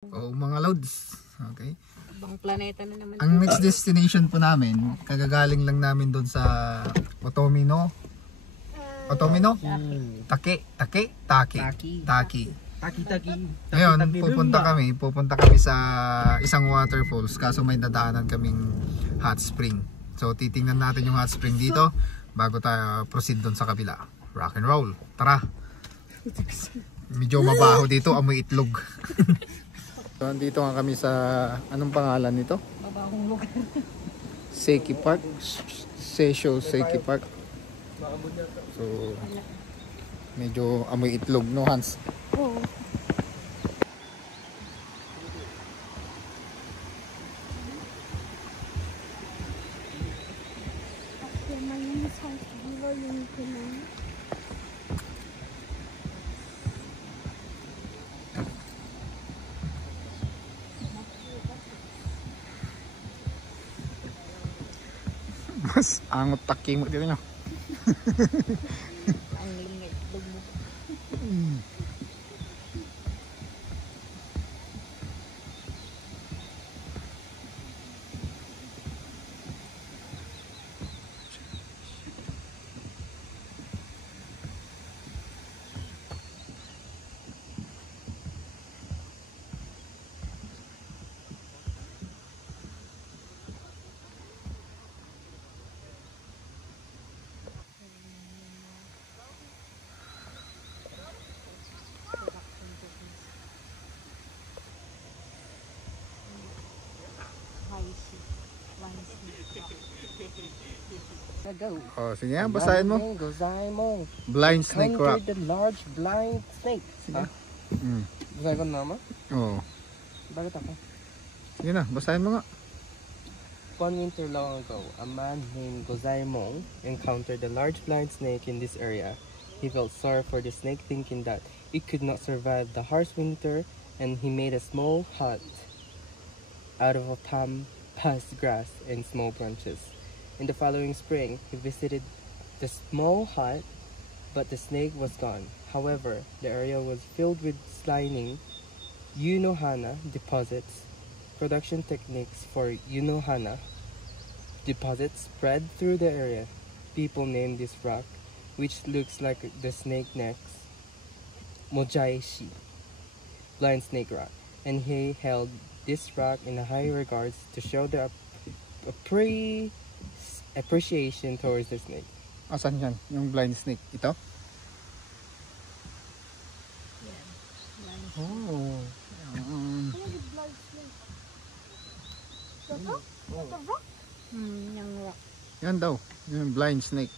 O mga loads. Okay. Ibang planeta na naman. Ang next destination po namin, kagagaling lang namin doon sa Otomino. Otomino? Taki. Ngayon, pupunta kami sa isang waterfalls kaso may dadaanan kaming hot spring. So titingnan natin yung hot spring dito bago tayo proceed doon sa kabila. Rock and roll. Tara. Medyo mabaho dito, amoy itlog. So, andito nga kami sa anong pangalan nito? Mabahong lugar. Seiki Park. Seisho Seiki Park. So medyo amoy itlog, no Hans? Oo. Mas angot taking mo dito nyo. Ang lingit itlog mo. Go. Oh, sige nga, basahin mo. Gozaimon. Blind Snake Rock. Encountered the large blind snake. Sige. Basahin ko na naman? Oo. Bakit ako? Sige na, basahin mo nga. One winter long ago, a man named Gozaimon encountered a large blind snake in this area. He felt sorry for the snake, thinking that it could not survive the harsh winter, and he made a small hut out of a pampas grass and small branches. In the following spring, he visited the small hut, but the snake was gone. However, the area was filled with slimy Yunohana deposits. Production techniques for Yunohana deposits spread through the area. People named this rock, which looks like the snake necks, Mojaishi, blind snake rock, and he held this rock in high regards to show the appreciation towards the snake. Asan yan? Yung blind snake? Ito? Oh. Yung rock. Yan daw. Yung blind snake.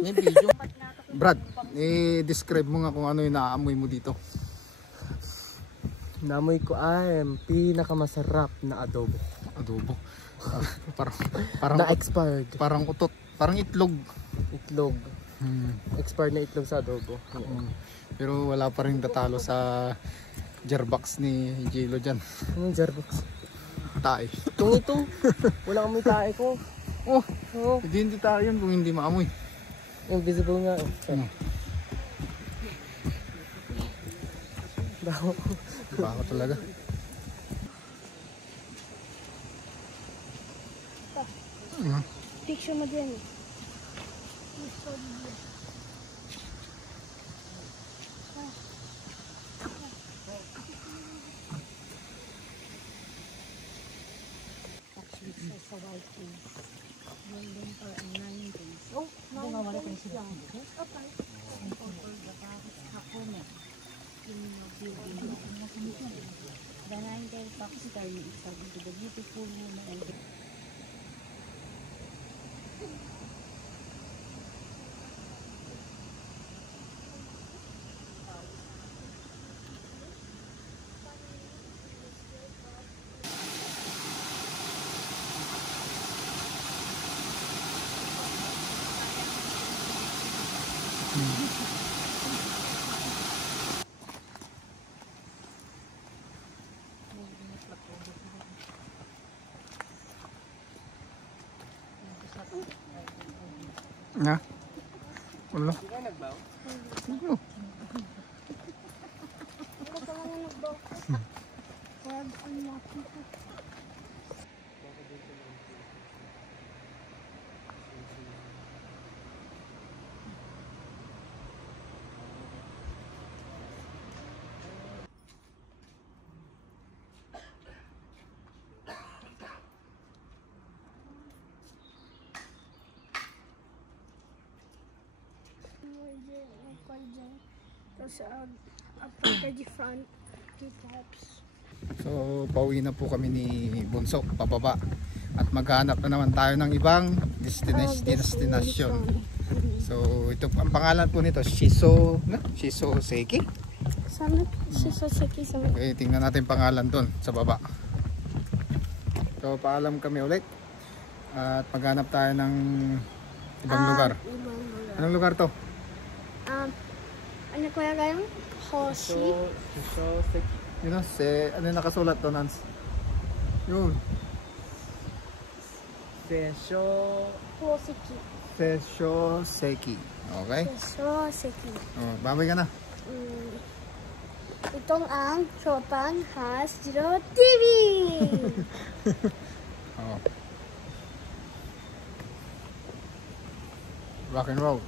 May video. Brad, i-describe mo nga kung ano yung naaamoy mo dito. Namoy ko ay pinakamasarap na adobo. Adobo. Parang Na-expired. Parang utot. Parang itlog. Itlog. Expired na itlog sa adobo. Pero wala pa rin tatalo sa Jarbox ni Jelo dyan. Anong Jarbox? Tae. Ito. Wala kami tae ko. Oh, hindi tayo yun kung hindi maamoy. Invisible nga. Baho. Baho talaga. Picture mo din. Sa Viking. London for 9 days. Oh, 9 days lang. Okay. Ako na. The 9-day fox journey is into the beautiful woman and Nga. Wala. Di ka nagbaw? Ano? Tapos after the front, two taps. So, pauwi na po kami ni Bunso, pababa. At maghanap na naman tayo ng ibang destination. So, ito ang pangalan po nito, Shiso Seki. Sana Shisoseki sa Okay, tingnan natin pangalan doon sa baba. So, paalam kami ulit. At maghanap tayo ng ibang lugar. ibang lugar. Anong lugar to? Ano kaya kayong? Hoshi? Shisoseki. Yun o, ano yung nakasulat doon, Hans? Yun. Hoshiki. Sesho Seki. Okay? Shisoseki. Oh, babay ka na. Itong ang Chopin has Zero TV! Oh. Rock and roll.